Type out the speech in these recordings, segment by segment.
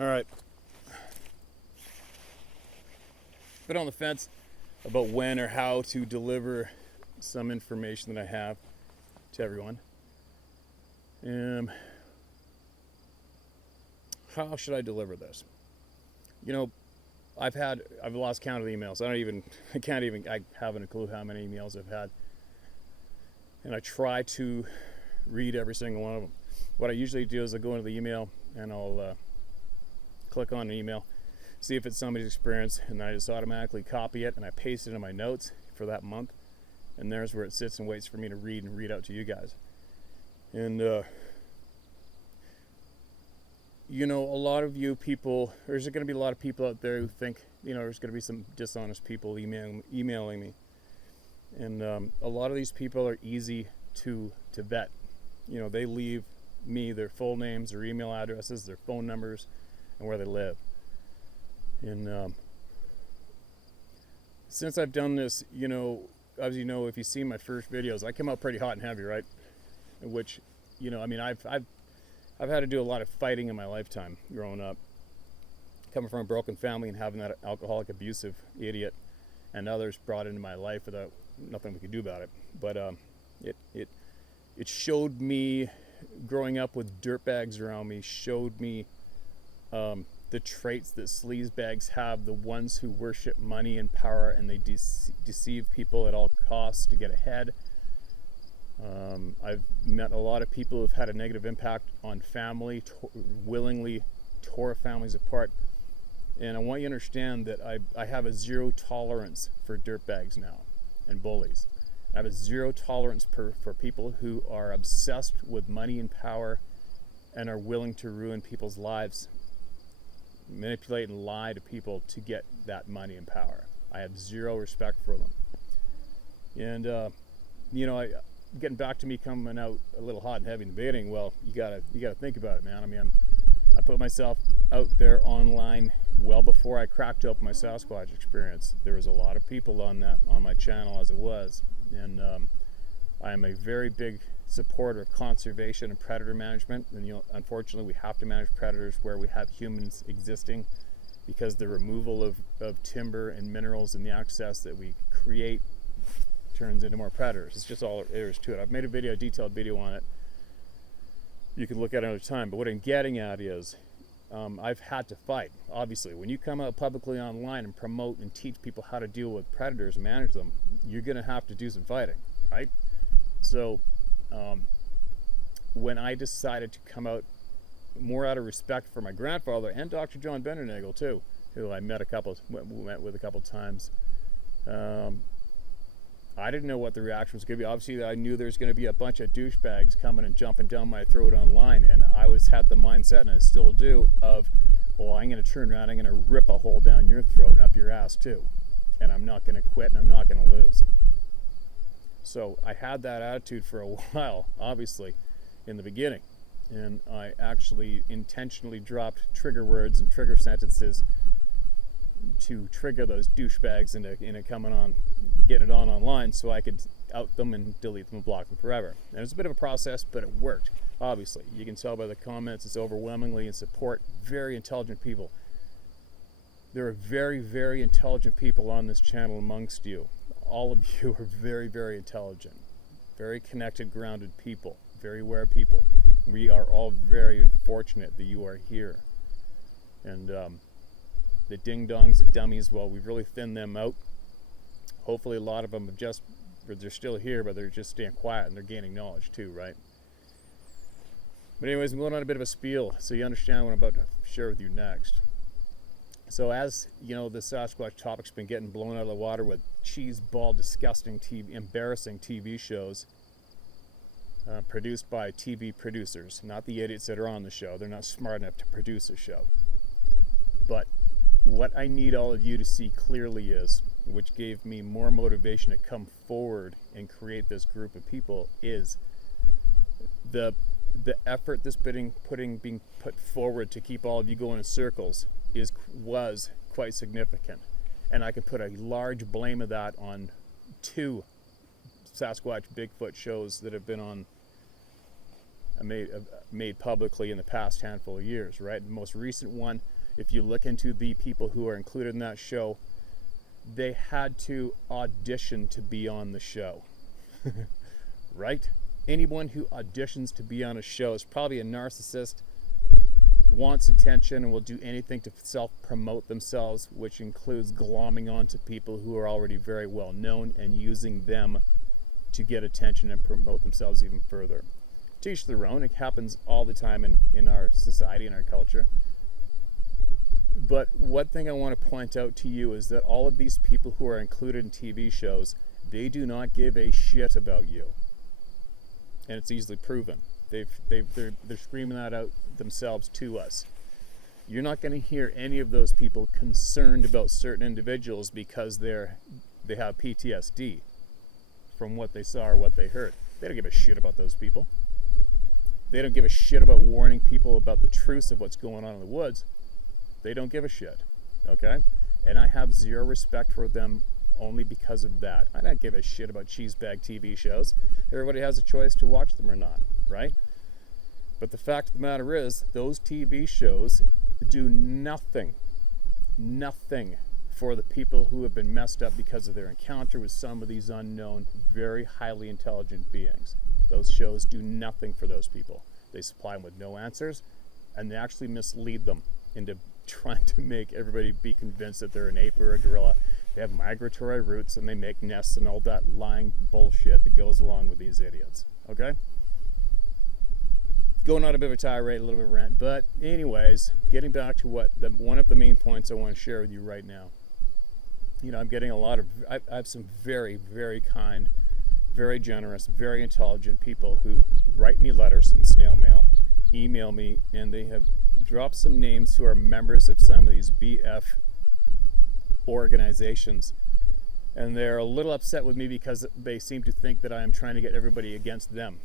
All right. Been on the fence about when or how to deliver some information that I have to everyone. How should I deliver this? You know, I've lost count of the emails. I haven't a clue how many emails I've had. And I try to read every single one of them. What I usually do is I go into the email and I'll click on an email, see if it's somebody's experience, and then I just automatically copy it and I paste it in my notes for that month. And there's where it sits and waits for me to read out to you guys. And a lot of you people, there's going to be a lot of people out there who think, there's going to be some dishonest people emailing me. And a lot of these people are easy to vet. They leave me their full names, their email addresses, their phone numbers, and where they live. And since I've done this, as you know, if you've seen my first videos, I come out pretty hot and heavy, right? Which, I've had to do a lot of fighting in my lifetime growing up. Coming from a broken family and having that alcoholic, abusive idiot and others brought into my life without nothing we could do about it. But it showed me, growing up with dirtbags around me, showed me the traits that sleazebags have, the ones who worship money and power, and they deceive people at all costs to get ahead. I've met a lot of people who've had a negative impact on family, willingly tore families apart. And I want you to understand that I have a zero tolerance for dirtbags now and bullies. I have a zero tolerance for people who are obsessed with money and power and are willing to ruin people's lives, manipulate and lie to people to get that money and power. I have zero respect for them. And getting back to me coming out a little hot and heavy in the beginning, well, you gotta think about it, man. I mean, I put myself out there online well before I cracked open my Sasquatch experience. There was a lot of people on my channel as it was, and I am a very big supporter of conservation and predator management. And unfortunately, we have to manage predators where we have humans existing, because the removal of timber and minerals and the access that we create turns into more predators. It's just all there is to it. I've made a detailed video on it. You can look at it another time. But what I'm getting at is, I've had to fight. Obviously, when you come out publicly online and promote and teach people how to deal with predators and manage them, you're going to have to do some fighting, right? So, when I decided to come out more out of respect for my grandfather and Dr. John Bendernagel too, who I met with a couple times, I didn't know what the reaction was going to be. Obviously, I knew there's going to be a bunch of douchebags coming and jumping down my throat online, and I had the mindset, and I still do, of, well, I'm going to turn around, I'm going to rip a hole down your throat and up your ass too, and I'm not going to quit, and I'm not going to lose. So I had that attitude for a while, obviously, in the beginning, and I actually intentionally dropped trigger words and trigger sentences to trigger those douchebags into getting it on online, so I could out them and delete them and block them forever. And it was a bit of a process, but it worked. Obviously, you can tell by the comments, it's overwhelmingly in support. Very intelligent people. There are very, very intelligent people on this channel amongst you. All of you are very, very intelligent, very connected, grounded people, very aware people. We are all very fortunate that you are here. And the ding-dongs, the dummies, well, we've really thinned them out. Hopefully a lot of them they're still here, but they're just staying quiet and they're gaining knowledge too, right? But anyways, I'm going on a bit of a spiel so you understand what I'm about to share with you next. So as you know, the Sasquatch topic's been getting blown out of the water with cheeseball, disgusting embarrassing TV shows produced by TV producers, not the idiots that are on the show. They're not smart enough to produce a show. But what I need all of you to see clearly is, which gave me more motivation to come forward and create this group of people, is the effort that's being put forward to keep all of you going in circles was quite significant. And I can put a large blame of that on 2 Sasquatch Bigfoot shows that have been on made publicly in the past handful of years, right? The most recent one, if you look into the people who are included in that show, they had to audition to be on the show, right? Anyone who auditions to be on a show is probably a narcissist, wants attention, and will do anything to self-promote themselves, which includes glomming onto people who are already very well known and using them to get attention and promote themselves even further. To each their own. It happens all the time in our society, in our culture. But one thing I want to point out to you is that all of these people who are included in TV shows, they do not give a shit about you. And it's easily proven. They're screaming that out themselves to us. You're not going to hear any of those people concerned about certain individuals because they have PTSD from what they saw or what they heard. They don't give a shit about those people. They don't give a shit about warning people about the truths of what's going on in the woods. They don't give a shit, okay? And I have zero respect for them only because of that. I don't give a shit about cheesebag TV shows. Everybody has a choice to watch them or not, right? But the fact of the matter is, those TV shows do nothing for the people who have been messed up because of their encounter with some of these unknown, very highly intelligent beings. Those shows do nothing for those people. They supply them with no answers, and they actually mislead them into trying to make everybody be convinced that they're an ape or a gorilla. They have migratory routes, and they make nests and all that lying bullshit that goes along with these idiots, okay? Going on a bit of a tirade, a little bit of a rant, but anyways, getting back to one of the main points I want to share with you right now. You know, I'm getting I have some very, very kind, very generous, very intelligent people who write me letters in snail mail, email me, and they have dropped some names who are members of some of these BF organizations. And they're a little upset with me because they seem to think that I am trying to get everybody against them.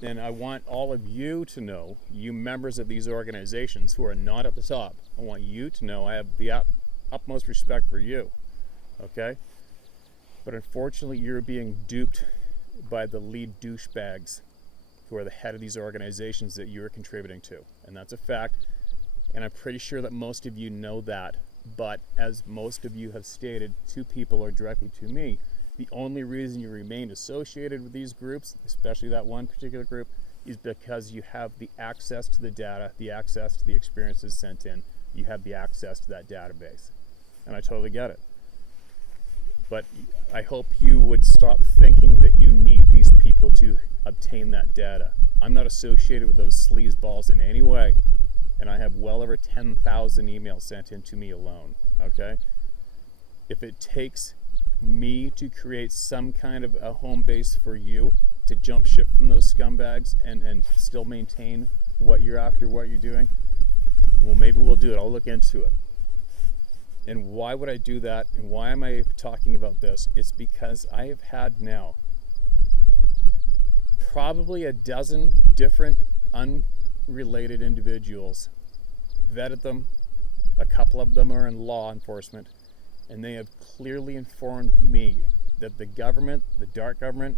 And I want all of you to know, you members of these organizations who are not at the top, I want you to know I have the utmost respect for you, okay? But unfortunately, you're being duped by the lead douchebags who are the head of these organizations that you're contributing to. And that's a fact, and I'm pretty sure that most of you know that. But as most of you have stated to people or directly to me, the only reason you remain associated with these groups, especially that one particular group, is because you have the access to the data, the access to the experiences sent in. You have the access to that database. And I totally get it. But I hope you would stop thinking that you need these people to obtain that data. I'm not associated with those sleazeballs in any way. And I have well over 10,000 emails sent in to me alone, okay? If it takes me to create some kind of a home base for you to jump ship from those scumbags and still maintain what you're after, what you're doing, well, maybe we'll do it. I'll look into it. And why would I do that? And why am I talking about this? It's because I have had now probably a dozen different unrelated individuals, vetted them. A couple of them are in law enforcement, and they have clearly informed me that the government, the dark government,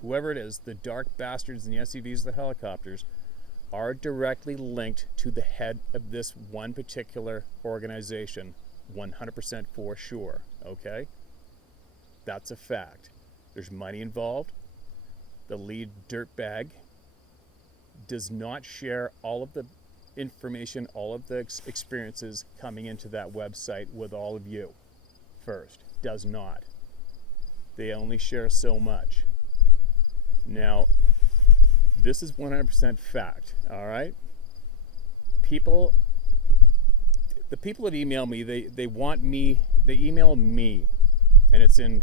whoever it is, the dark bastards in the SUVs, the helicopters, are directly linked to the head of this one particular organization, 100% for sure, okay? That's a fact. There's money involved. The lead dirtbag does not share all of the information, all of the experiences coming into that website with all of you first. Does not. They only share so much. Now, this is 100% fact, all right? The people that email me, they email me, and it's in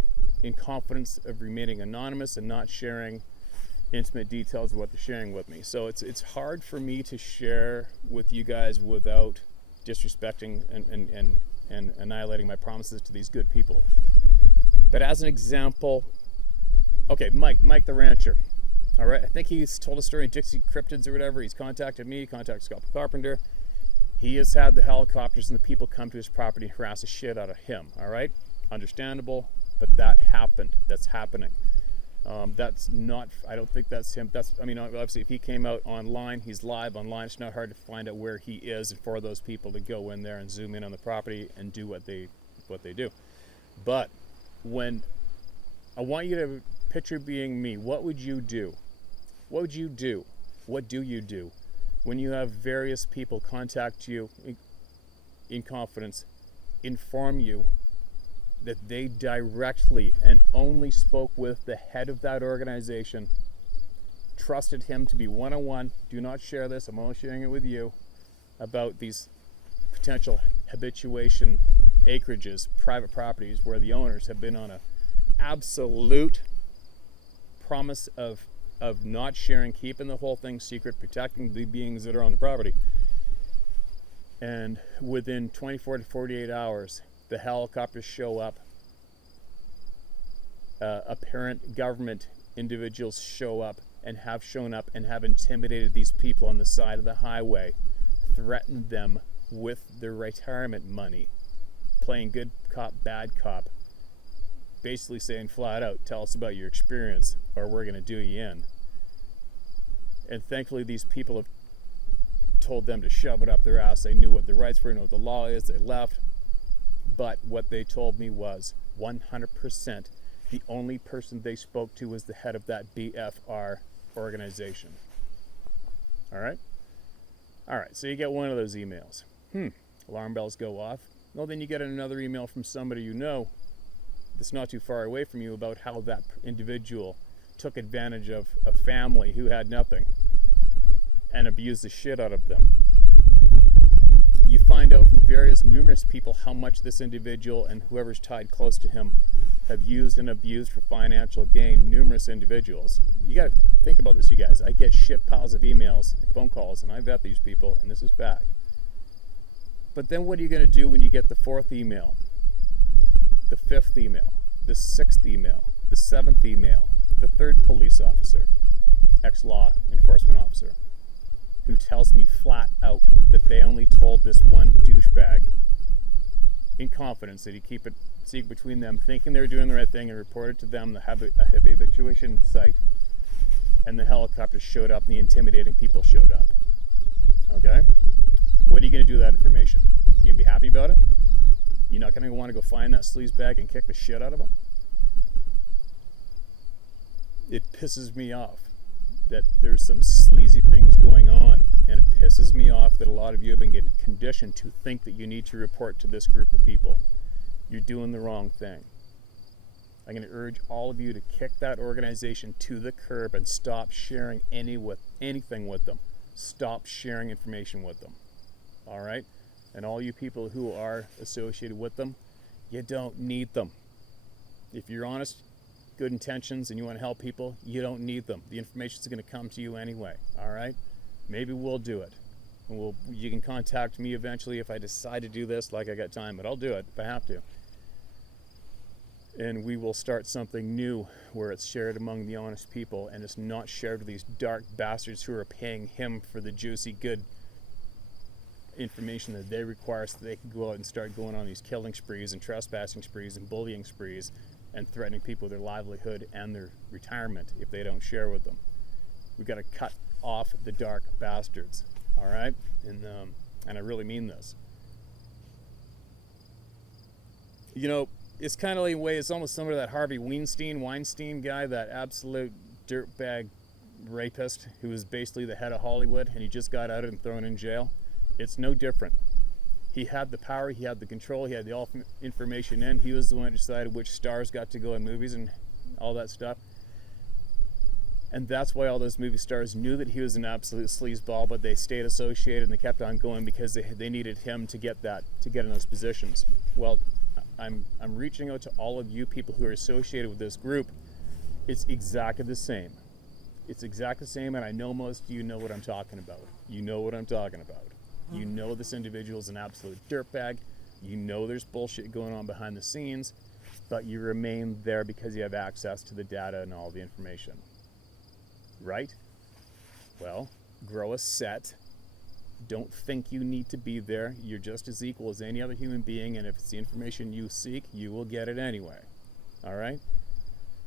confidence of remaining anonymous and not sharing intimate details of what they're sharing with me. So it's hard for me to share with you guys without disrespecting and annihilating my promises to these good people. But as an example, okay, Mike the rancher. All right, I think he's told a story in Dixie Cryptids or whatever. He's contacted me, contacted Scott Carpenter. He has had the helicopters and the people come to his property and harass the shit out of him. All right, understandable, but that happened. That's happening. That's not, I don't think that's him. Obviously if he came out online, he's live online. It's not hard to find out where he is and for those people to go in there and zoom in on the property and do what they do. But when I want you to picture being me, what would you do? What would you do? What do you do when you have various people contact you in confidence, inform you that they directly and only spoke with the head of that organization, trusted him to be one-on-one, do not share this, I'm only sharing it with you, about these potential habituation acreages, private properties where the owners have been on an absolute promise of not sharing, keeping the whole thing secret, protecting the beings that are on the property. And within 24 to 48 hours, the helicopters show up, apparent government individuals show up and have shown up and have intimidated these people on the side of the highway, threatened them with their retirement money, playing good cop, bad cop, basically saying flat out, tell us about your experience or we're going to do you in. And thankfully these people have told them to shove it up their ass. They knew what the rights were, knew what the law is, they left. But what they told me was 100% the only person they spoke to was the head of that BFR organization. All right, so you get one of those emails. Alarm bells go off. Well, then you get another email from somebody you know that's not too far away from you about how that individual took advantage of a family who had nothing and abused the shit out of them. You find out from numerous people how much this individual and whoever's tied close to him have used and abused for financial gain. Numerous individuals. You got to think about this, you guys. I get shit piles of emails and phone calls, and I vet these people, and this is fact. But then what are you going to do when you get the fourth email, the fifth email, the sixth email, the seventh email, the third police officer, ex-law enforcement officer, who tells me flat out that they only told this one douchebag in confidence that he keep it secret between them, thinking they were doing the right thing, and reported to them the habituation site, and the helicopter showed up and the intimidating people showed up. Okay? What are you going to do with that information? You going to be happy about it? You're not going to want to go find that sleazebag and kick the shit out of him? It pisses me off that there's some sleazy things going on, and it pisses me off that a lot of you have been getting conditioned to think that you need to report to this group of people. You're doing the wrong thing. I'm going to urge all of you to kick that organization to the curb and stop sharing anything with them. Stop sharing information with them. All right? And all you people who are associated with them, you don't need them. If you're honest, good intentions, and you want to help people, you don't need them. The information's going to come to you anyway. All right? Maybe we'll do it. And you can contact me eventually if I decide to do this, like I got time, but I'll do it if I have to. And we will start something new where it's shared among the honest people, and it's not shared with these dark bastards who are paying him for the juicy, good information that they require so they can go out and start going on these killing sprees and trespassing sprees and bullying sprees and threatening people with their livelihood and their retirement if they don't share with them. We've got to cut off the dark bastards, all right? And I really mean this. You know, it's kind of like a way, it's almost similar to that Harvey Weinstein guy, that absolute dirtbag rapist who was basically the head of Hollywood, and he just got out and thrown in jail. It's no different. He had the power, he had the control, he had the all information in. He was the one that decided which stars got to go in movies and all that stuff. And that's why all those movie stars knew that he was an absolute sleazeball, but they stayed associated and they kept on going because they needed him to get in those positions. Well, I'm reaching out to all of you people who are associated with this group. It's exactly the same. It's exactly the same, and I know most of you know what I'm talking about. You know what I'm talking about. You know this individual is an absolute dirtbag. You know there's bullshit going on behind the scenes, but you remain there because you have access to the data and all the information. Right? Well, grow a set. Don't think you need to be there. You're just as equal as any other human being, and if it's the information you seek, you will get it anyway. All right?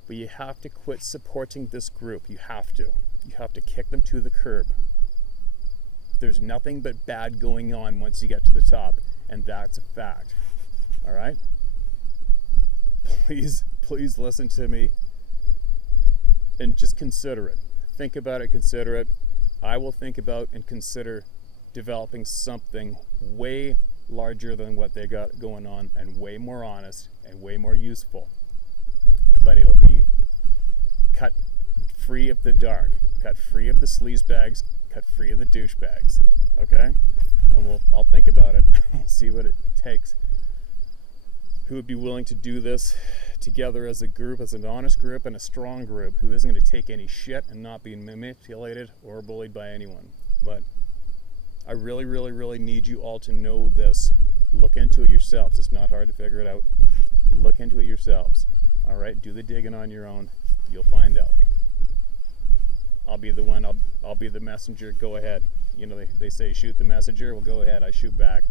But you have to quit supporting this group. You have to. You have to kick them to the curb. There's nothing but bad going on once you get to the top, and that's a fact. All right? Please listen to me and just consider it. Think about it, consider it. I will think about and consider developing something way larger than what they got going on, and way more honest and way more useful. But it'll be cut free of the dark, cut free of the sleaze bags, cut free of the douchebags. Okay? And I'll think about it. I'll see what it takes. Who would be willing to do this together as a group, as an honest group and a strong group, who isn't going to take any shit and not be manipulated or bullied by anyone. But I really, really, really need you all to know this. Look into it yourselves. It's not hard to figure it out. Look into it yourselves. All right? Do the digging on your own. You'll find out. I'll be the one. I'll be the messenger. Go ahead. You know, they say shoot the messenger. Well, go ahead. I shoot back.